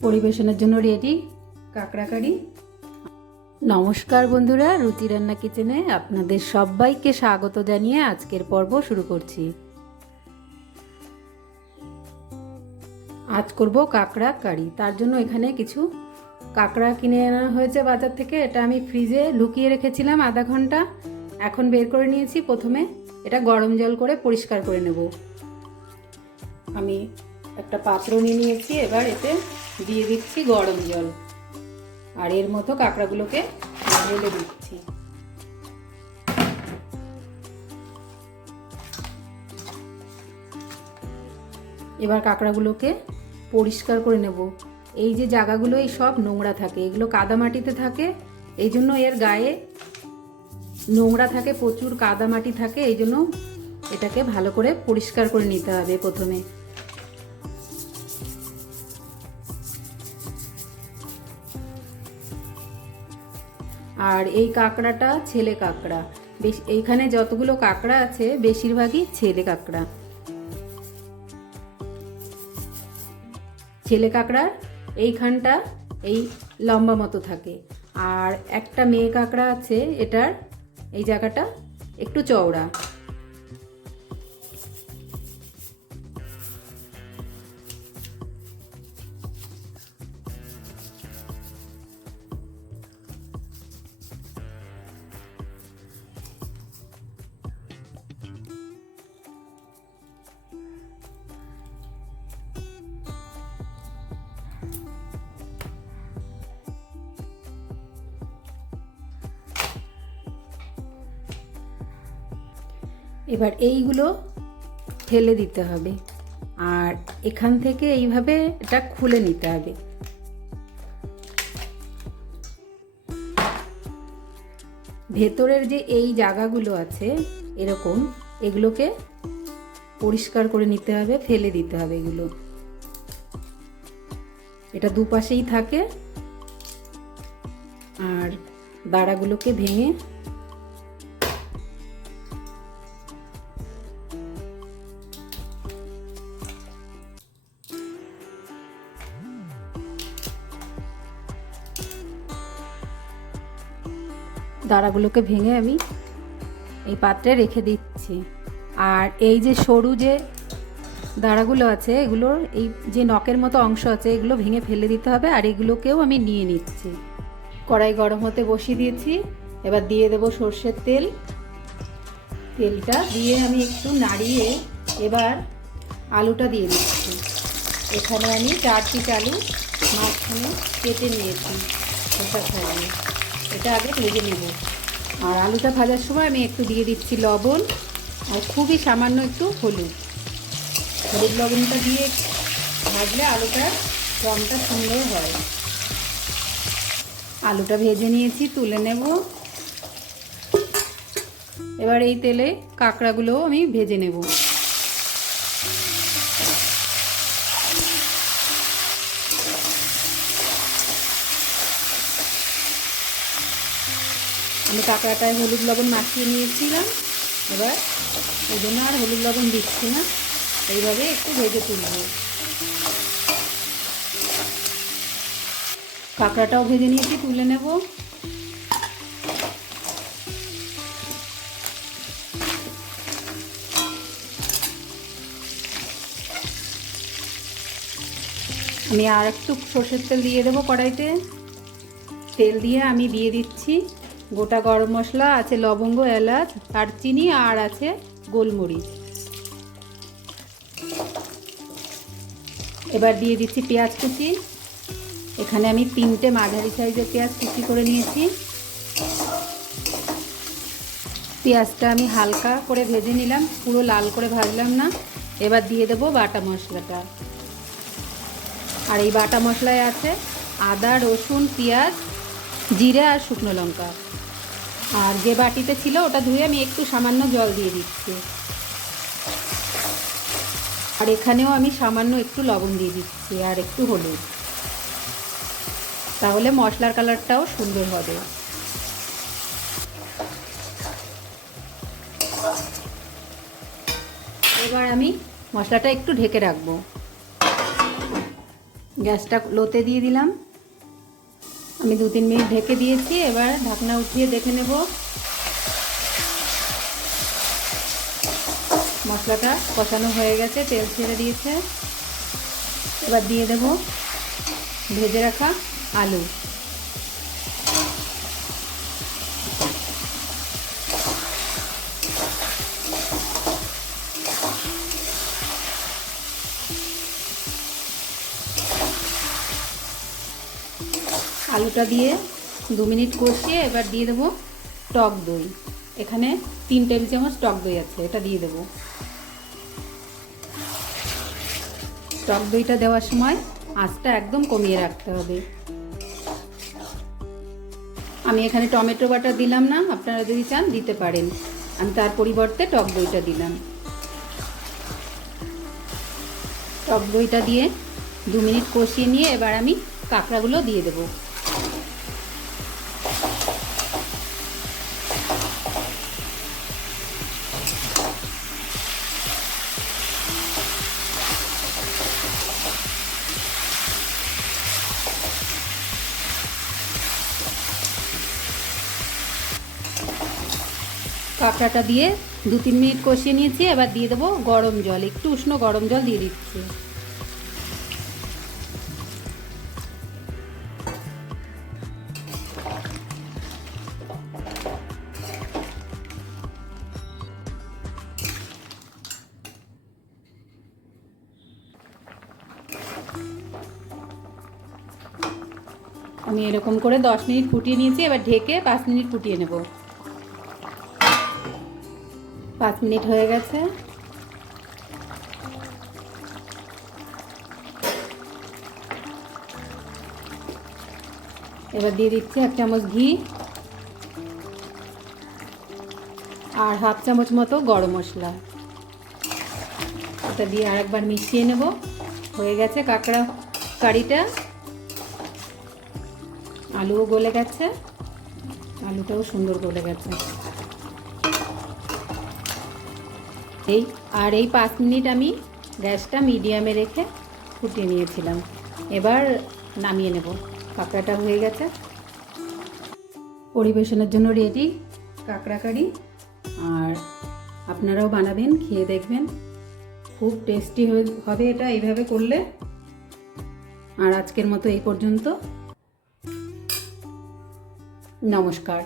পরিবেশনের জন্য রেডি কাঁকড়া কারি। নমস্কার বন্ধুরা রুচি রান্না কিচেনে আপনাদের সবাইকে স্বাগত জানিয়ে আজকের পর্ব শুরু করছি। আজ করব কাঁকড়া কারি। তার জন্য এখানে কিছু কাঁকড়া কিনে আনা হয়েছে বাজার থেকে। এটা আমি ফ্রিজে লুকিয়ে রেখেছিলাম আধা ঘণ্টা। এখন বের করে নিয়েছি প্রথমে। এটা গরম জল করে পরিষ্কার করে নেব। আমি একটা পাত্র নিয়ে নিয়েছি, এবার এতে দিয়ে দিচ্ছি গরম জল। আর এর মতো কাঁকড়াগুলোকে ঢেলে দিচ্ছি। এবার কাঁকড়াগুলোকে পরিষ্কার করে নেব। এই যে জায়গাগুলো, এই সব নোংরা থাকে। এগুলো কাদা মাটিতে থাকে, এই জন্য এর গায়ে নোংরা থাকে, প্রচুর কাদা মাটি থাকে। এই জন্য এটাকে ভালো করে পরিষ্কার করে নিতে হবে প্রথমে। আর এই কাঁকড়াটা ছেলে কাঁকড়া। বেশ, এইখানে যতগুলো কাঁকড়া আছে, বেশিরভাগই ছেলে কাঁকড়া। ছেলে কাঁকড়ার এইখানটা এই লম্বা মতো থাকে। আর একটা মেয়ে কাঁকড়া আছে, এটার এই জায়গাটা একটু চওড়া। এবার এইগুলো ফেলে দিতে হবে। আর এখান থেকে এইভাবে এটা খুলে নিতে হবে। ভেতরের যে এই জায়গাগুলো আছে, এরকম, এগুলোকে পরিষ্কার করে নিতে হবে, ফেলে দিতে হবে এগুলো। এটা দুপাশেই থাকে। আর দাঁড়াগুলোকে ভেঙে দাঁড়াগুলোকে ভেঙে আমি এই পাত্রে রেখে দিচ্ছি। আর এই যে সরু যে দাঁড়াগুলো আছে, এগুলোর এই যে নখের মতো অংশ আছে, এগুলো ভেঙে ফেলে দিতে হবে আর এগুলোকেও আমি নিয়ে নিচ্ছি। কড়াই গরম হতে বসিয়ে দিয়েছি। এবার দিয়ে দেবো সর্ষের তেল। তেলটা দিয়ে আমি একটু নাড়িয়ে এবার আলুটা দিয়ে দিচ্ছি। এখানে আমি চারটি আলু মাঝখানে কেটে নিয়েছি। ওটা খাইয়ে এটা আগে ভেজে নেব। আর আলুটা ভাজার সময় আমি একটু দিয়ে দিচ্ছি লবণ আর খুবই সামান্য একটু হলুদ। হলুদ লবণটা দিয়ে ভাজলে আলুটার রঙটা সুন্দর হয়। আলুটা ভেজে নিয়েছি, তুলে নেব। এবার এই তেলে কাঁকড়াগুলোও আমি ভেজে নেব। আমি কাঁকড়াটায় হলুদ লবণ মাখিয়ে নিয়েছিলাম। এবার ওই জন্য আর হলুদ লবণ দিচ্ছি না। এইভাবে একটু ভেজে তুলব। কাঁকড়াটাও ভেজে নিয়েছি, তুলে নেব। আমি আর একটু সর্ষের তেল দিয়ে দেবো কড়াইতে। তেল দিয়ে আমি দিয়ে দিচ্ছি। গোটা গরম মশলা আছে লবঙ্গ, এলাচ দারচিনি আর আছে গোলমরিচ। এবার দিয়ে দিচ্ছি পেঁয়াজ কুচি। এখানে আমি তিনটে মাঝারি সাইজের পেঁয়াজ কুচি করে নিয়েছি। পেঁয়াজটা আমি হালকা করে ভেজে নিলাম, পুরো লাল করে ভাজলাম না। এবার দিয়ে দেবো বাটা মশলাটা। আর এই বাটা মশলায় আছে আদা, রসুন, পেঁয়াজ, জিরে আর শুকনো লঙ্কা। আর যে বাটিতে ছিল ওটা ধুয়ে আমি একটু সামান্য জল দিয়ে দিচ্ছি। আর এখানেও আমি সামান্য একটু লবণ দিয়ে দিচ্ছি আর একটু হলুদ। তাহলে মশলার কালারটাও সুন্দর হবে। এবার আমি মশলাটা একটু ঢেকে রাখব। গ্যাসটা লোতে দিয়ে দিলাম। আমি দু তিন মিনিট ঢেকে দিয়েছি, এবার ঢাকনা উঠিয়ে দেখে নেব। মশলাটা কষানো হয়ে গেছে, তেল ছেড়ে দিয়েছে। এবার দিয়ে দেব ভেজে রাখা আলু। আলুটা দিয়ে দু মিনিট কষিয়ে এবার দিয়ে দেবো টক দই। এখানে তিন টেবিল চামচ টক দই আছে, এটা দিয়ে দেবো। টক দইটা দেওয়ার সময় আঁচটা একদম কমিয়ে রাখতে হবে। আমি এখানে টমেটো বাটা দিলাম না, আপনারা যদি চান দিতে পারেন। আমি তার পরিবর্তে টক দইটা দিলাম। টক দইটা দিয়ে দু মিনিট কষিয়ে নিয়ে এবার আমি কাঁকড়াগুলো দিয়ে দেবো। কাঁকড়াটা দিয়ে দু তিন মিনিট কষিয়ে নিয়েছি, এবার দিয়ে দেবো গরম জল। একটু উষ্ণ গরম জল দিয়ে দিচ্ছি। আমি এরকম করে দশ মিনিট ফুটিয়ে নিয়েছি, এবার ঢেকে পাঁচ মিনিট ফুটিয়ে নেব। পাঁচ মিনিট হয়ে গেছে। এবার দিয়ে দিচ্ছি এক চামচ ঘি আর হাফ চামচ মতো গরম মশলা। এটা দিয়ে আরেকবার মিশিয়ে নেব। হয়ে গেছে কাঁকড়া কারিটা। আলুও গলে গেছে। আলুটাও সুন্দর গলে গেছে। এই, আর এই পাঁচ মিনিট আমি গ্যাসটা মিডিয়ামে রেখে ফুটিয়ে নিয়েছিলাম। এবার নামিয়ে নেব। কাঁকড়াটা হয়ে গেছে। পরিবেশনের জন্য রেডি কাঁকড়া কারি। আর আপনারাও বানাবেন, খেয়ে দেখবেন। খুব টেস্টি হবে এটা এইভাবে করলে। আর আজকের মতো এই পর্যন্ত। নমস্কার।